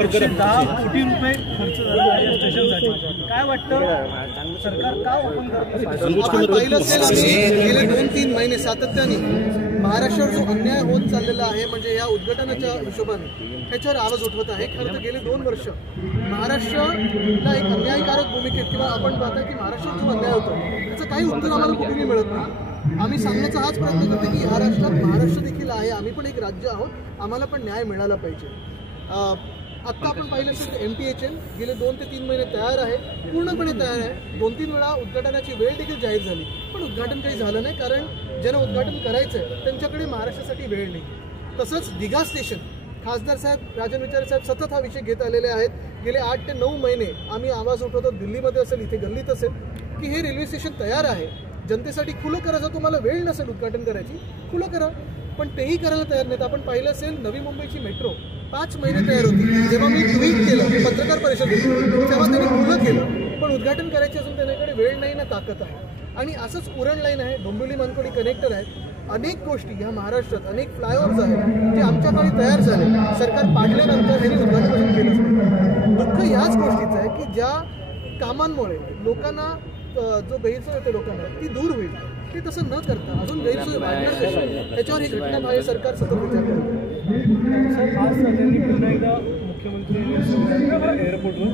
10 कोटी रुपये खर्च झाला या स्टेशनसाठी। काय वाटतं सरकार का ओपन करतं? आपण पाहिलं असेल आम्ही गेले 2-3 महिने सातत्याने महाराष्ट्रावर जो अन्याय होत चाललेला आहे म्हणजे या उद्घाटनाच्या हिशोबाने त्याच्यावर आवाज उठवत आहे। खरं तर गेले 2 वर्ष महाराष्ट्राला एक अन्यायकारक भूमिकेत किंवा आपण पाहता की महाराष्ट्रात जो अन्याय होतो त्याचं काही उत्तर आम्हाला कुठेही मिळत नाही। आम्ही सांगण्याचा हाच प्रयत्न करतो की महाराष्ट्रात महाराष्ट्र देखील आहे, आम्ही पण एक राज्य आहोत, आम्हाला पण न्याय मिळाला पाहिजे। आत्ता आपण पाहिलं असेल MTHN गेले 2 ते 3 महिने तयार आहे, पूर्णपणे तयार आहे। 2-3 वेळा उद्घाटनाची वेळ देखील जाहीर झाली पण उद्घाटन काही झालं नाही, कारण ज्यांना उद्घाटन करायचं आहे त्यांच्याकडे महाराष्ट्रासाठी वेळ नाही। तसंच दिघा स्टेशन खासदार साहेब राजन विचारे साहेब सतत हा विषय घेत आलेले आहेत। गेले 8 ते 9 महिने आम्ही आवाज उठवतो, दिल्लीमध्ये असेल इथे गल्लीत असेल, की हे रेल्वे स्टेशन तयार आहे, जनतेसाठी खुलं करा। जर तुम्हाला वेळ नसेल उद्घाटन करायची खुलं करा, पण तेही करायला तयार नाहीत। आपण पाहिलं असेल नवी मुंबईची मेट्रो 5 महिने तयार होती, जेव्हा मी ट्विट केलं पत्रकार परिषदेत तेव्हा त्यांनी खुलं केलं, पण उद्घाटन करायची अजून त्यांच्याकडे वेळ नाही ना ताकद आहे। आणि असंच उरण लाईन आहे, डोंबिवली मनकोडी कनेक्टर आहेत, अनेक गोष्टी ह्या महाराष्ट्रात अनेक फ्लायओव्हर्स आहेत जे आमच्या काळी तयार झाले, सरकार पाडल्यानंतर ह्यांनी उद्घाटन अजून केलंच नाही। दुःख याच गोष्टीचं आहे की ज्या कामांमुळे लोकांना जो गैरसोय होते लोकांना ती दूर होईल, ते तसं न करता अजून गैरसोय वाढणार कशी याच्यावर ही घटना बाहेर सरकार सतत विचार करत आहे। सर आज त्यांनी पुन्हा एकदा मुख्यमंत्री एअरपोर्टवर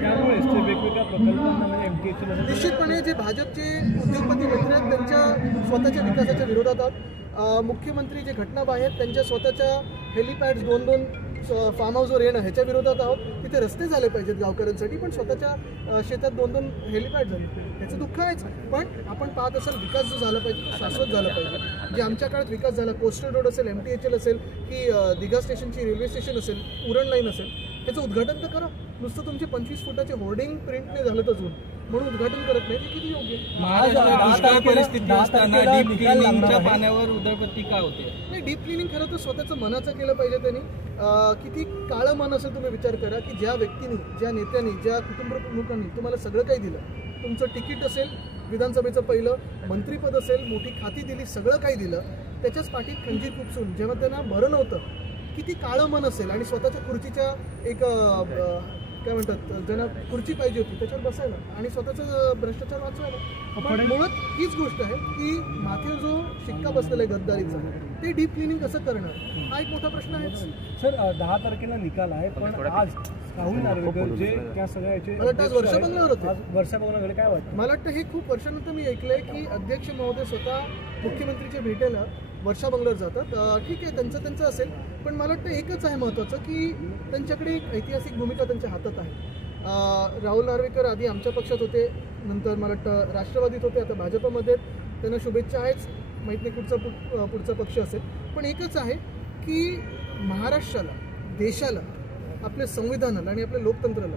त्यामुळे वेगवेगळ्या प्रकल्पांना म्हणजे MTHN निश्चितपणे जे भाजपचे उद्योगपती मित्र आहेत त्यांच्या स्वतःच्या विकासाच्या विरोधात आहोत। मुख्यमंत्री जे घटना आहेत त्यांच्या स्वतःच्या हेलिपॅड्स 2-2 फार्म हाऊसवर येणं ह्याच्या विरोधात आहोत। तिथे रस्ते झाले पाहिजेत गावकऱ्यांसाठी, पण स्वतःच्या शेतात 2-2 हेलिपॅड झाले, याचं दुःख आहेच। पण आपण पाहत असाल विकास जो झाला पाहिजे तो शाश्वत झाला पाहिजे। जे आमच्या काळात विकास झाला, कोस्टल रोड असेल, MTHL असेल, की दिघा स्टेशनची रेल्वे स्टेशन असेल, उरण लाईन असेल, ह्याचं उद्घाटन तर करा। नुसतं तुमचे 25 फुटाचे होर्डिंग प्रिंटने झालं तर अजून म्हणून उद्घाटन करत नाही, ते किती योग्य? दुष्काळ परिस्थिती असताना डीप क्लिनिंगच्या पाण्यावर उधळपट्टी का होते? नाही, डीप क्लिनिंग खरं तर स्वतःचं मनाचं केलं पाहिजे त्यांनी। किती काळं मन असेल तुम्ही विचार करा की ज्या व्यक्तींनी, ज्या नेत्यांनी, ज्या कुटुंब प्रमुखांनी तुम्हाला सगळं काही दिलं, तुमचं तिकीट असेल, विधानसभेचं पहिलं मंत्रीपद असेल, मोठी खाती दिली, सगळं काही दिलं, त्याच्याच पाठीत खंजीर खुपसून जेव्हा त्यांना बरं नव्हतं, किती काळं मन असेल आणि स्वतःच्या खुर्चीच्या एक काय म्हणतात ज्यांना खुर्ची पाहिजे होती त्याच्यावर बसायला आणि स्वतःचं भ्रष्टाचार वाचवायला। पण मुळात हीच गोष्ट आहे की माथेवर जो शिक्का बसलेला आहे गद्दारीचा, ते डीप क्लिनिंग कसं करणार हा एक मोठा प्रश्न आहे। सर 10 तारखेला निकाल आहे, पण आज राहुल नार्वेकर जे त्या सगळ्याचे मला वाटतं आज वर्षा बंगल्यावर होते, वर्षा बंगल्याकडे काय वाटतं? मला वाटतं हे खूप वर्षानंतर मी ऐकलंय की अध्यक्ष महोदय स्वतः मुख्यमंत्रीच्या भेटेला वर्षा बंगल्यावर जातात। ठीक आहे, त्यांचं असेल, पण मला वाटतं एकच आहे महत्त्वाचं की त्यांच्याकडे एक ऐतिहासिक भूमिका त्यांच्या हातात आहे। राहुल नार्वेकर आधी आमच्या पक्षात होते, नंतर मला वाटतं राष्ट्रवादीत होते, आता भाजपमध्ये। त्यांना शुभेच्छा आहेच, माहीत नाही पुढचा पक्ष असेल, पण एकच आहे की महाराष्ट्राला, देशाला, आपल्या संविधानाला आणि आपल्या लोकतंत्राला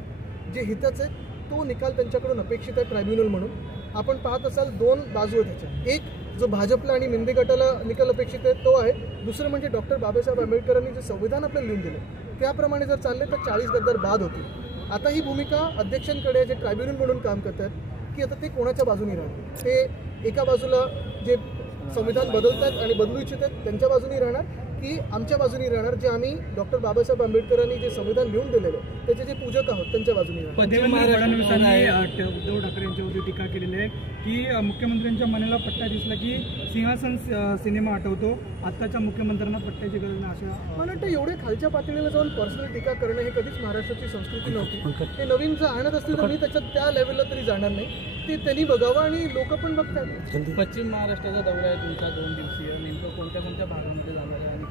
जे हिताचं आहे तो निकाल त्यांच्याकडून अपेक्षित आहे ट्रायब्युनल म्हणून। आपण पाहत असाल 2 बाजू आहेत त्याच्या, एक जो भाजपला आणि मिंदे गटाला निकाल अपेक्षित आहे तो आहे, दुसरं म्हणजे डॉक्टर बाबासाहेब आंबेडकरांनी जे संविधान आपल्याला लिहून दिलं त्याप्रमाणे जर चालले तर 40 गद्दार बाद होतील। आता ही भूमिका अध्यक्षांकडे जे ट्रायब्युनल म्हणून काम करतात की आता ते कोणाच्या बाजूनी राहणार, ते एका बाजूला जे संविधान बदलतात आणि बदलू इच्छितात त्यांच्या बाजूनी राहणार की आमच्या बाजूनी राहणार, जे आम्ही डॉक्टर बाबासाहेब आंबेडकरांनी जे संविधान लिहून दिलेलं त्याचे जे पूजक आहोत त्यांच्या बाजूनी राहणार। उद्धव ठाकरे यांच्यावरती टीका केलेली आहे की मुख्यमंत्र्यांच्या मनाला पट्टा दिसला की सिंहासन सिनेमा आठवतो, आत्ताच्या मुख्यमंत्र्यांना पट्ट्याची गरज नाही असं। मला वाटतं एवढे खालच्या पातळीला जाऊन पर्सनल टीका करणं हे कधीच महाराष्ट्राची संस्कृती नव्हती। ते नवीन जर आणत असतील तर मी त्याच्यात त्या लेवलला तरी जाणार नाही, ते त्यांनी बघावं आणि लोक पण बघतात। पश्चिम महाराष्ट्राचा दौरा आहे तुमचा 2 दिवसीय, नेमकं कोणत्या भागामध्ये जाणार आहे आणि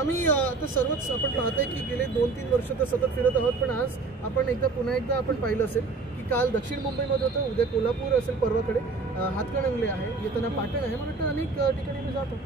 आम्ही आता सर्वच आपण पाहतोय की गेले 2-3 वर्ष तर सतत फिरत आहोत, पण आज आपण पुन्हा एकदा आपण पाहिलं असेल की काल दक्षिण मुंबईमध्ये होतं, उद्या कोल्हापूर असेल, परवाकडे हातकणंगले आहे, येताना पाटण आहे, मला वाटतं अनेक ठिकाणी मी जातो।